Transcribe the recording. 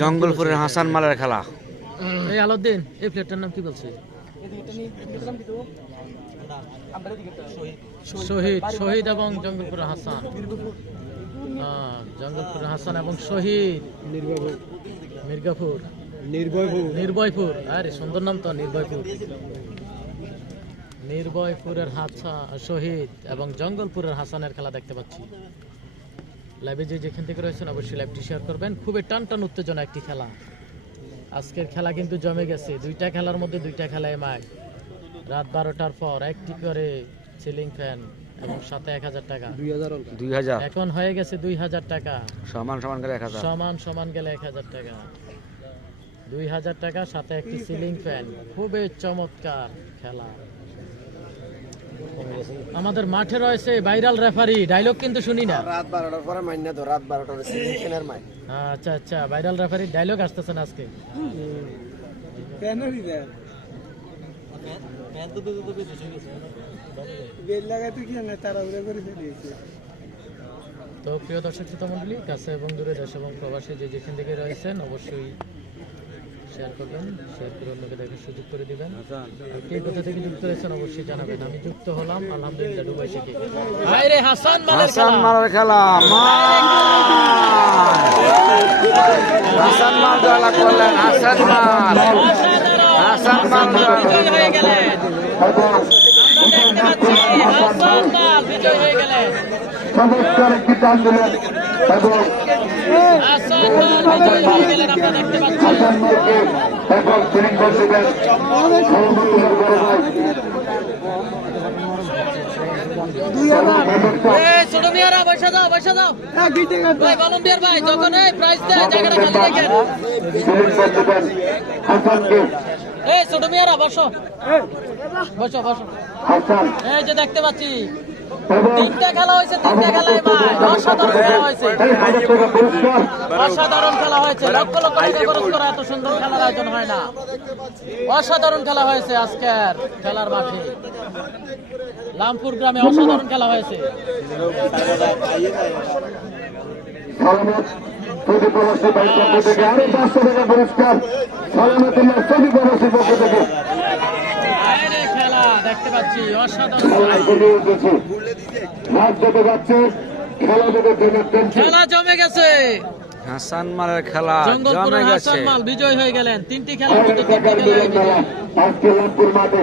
জঙ্গলপুরের হাসান মালের খেলা। এই আলাউদ্দিন, এই প্লেটটার নাম কি বলছে শহীদ শহীদ এবং জঙ্গলপুর হাসান। জঙ্গলপুরের হাসান এবং শহীদ মির্গাপুর। নির্ভয়পুর নির্ভয়পুর। আরে, সুন্দর নাম তো, নির্ভয়পুর। নির্ভয়পুরের হাসা শহীদ এবং জঙ্গলপুরের হাসানের খেলা দেখতে পাচ্ছি। লাইভে যে যেখান থেকে রয়েছেন অবশ্যই লাইভটি শেয়ার করবেন। খুবই টান টান উত্তেজনা একটি খেলা। আজকের খেলা কিন্তু জমে গেছে। দুইটা খেলার মধ্যে দুইটা খেলায় মায় রাত বারোটার পর একটি করে সিলিং ফ্যান এবং সাথে এক হাজার টাকা। দুই হাজার এখন হয়ে গেছে দুই হাজার টাকা। সমান সমান এক হাজার। সমান সমান গেলে এক হাজার টাকা। দুই হাজার টাকা সাথে একটি সিলিং ফ্যান খুবই চমৎকার খেলা। আমাদের মাঠে রয়েছে ভাইরাল রেফারি। ডায়লগ কিন্তু শুনি না। রাত বারোটার পরে মাইনা তো রাত বারোটার সিলিং ফ্যানের মাই আচ্ছা আচ্ছা ভাইরাল রেফারি ডায়লগ আসতেছে না আজকে। ফ্যানেরই দেন বেল লাগাইতে কি না তারা উড়ে করে দিয়েছে তো প্রিয় দর্শক শ্রোতা মন্ডলী কাছে এবং দূরে দেশ এবং প্রবাসী যে যেখান থেকে রয়েছেন অবশ্যই শেয়ার করবেন শেয়ার করে অন্যকে দেখার সুযোগ করে দিবেন। কে কোথা থেকে যুক্ত রয়েছেন অবশ্যই জানাবেন। আমি যুক্ত হলাম আলহামদুলিল্লাহ দুবাই থেকে। হাসান মালের হাসান খেলা। মালের খেলা হাসান মাল জয়লাভ করলেন হাসান মাল! হাসান মাল বিজয় হয়ে গেলেন। হাসান মাল বিজয় হয়ে গেলেন। চমৎকার একটি টান দিলেন। এবং হয়ে ছোট মিয়ারা বসে বসে যাও ভাই ভলান্টিয়ার ভাই যখন এই প্রাইজ দেয় জায়গাটা খালি রাখেন সিলিং করছিলেন হাসানকে এই ছোট মিয়ারা বসো। বসো বসো। এই যে দেখতে পাচ্ছি তিনটা খেলা হয়েছে তিনটা খেলায় ভাই। অসাধারণ খেলা হয়েছে। অসাধারণ খেলা হয়েছে। লক্ষ লক্ষ টাকা খরচ করে এত সুন্দর খেলার আয়োজন হয় না। অসাধারণ খেলা হয়েছে আজকের খেলার মাঠে। লামপুর গ্রামে অসাধারণ খেলা হয়েছে। প্রবাসী পক্ষ থেকে আরও পাঁচশো টাকা পুরস্কার। সালামতুল্লাহ প্রবাসী পক্ষ থেকে। দেখতে পাচ্ছি অসাধারণ খেলা খেলা। জমে খেলা খেলা গেছে। হাসান মালের খেলা জমে গেছে। মাল বিজয় হয়ে গেলেন। তিনটি। আজকে লাভপুর মাঠে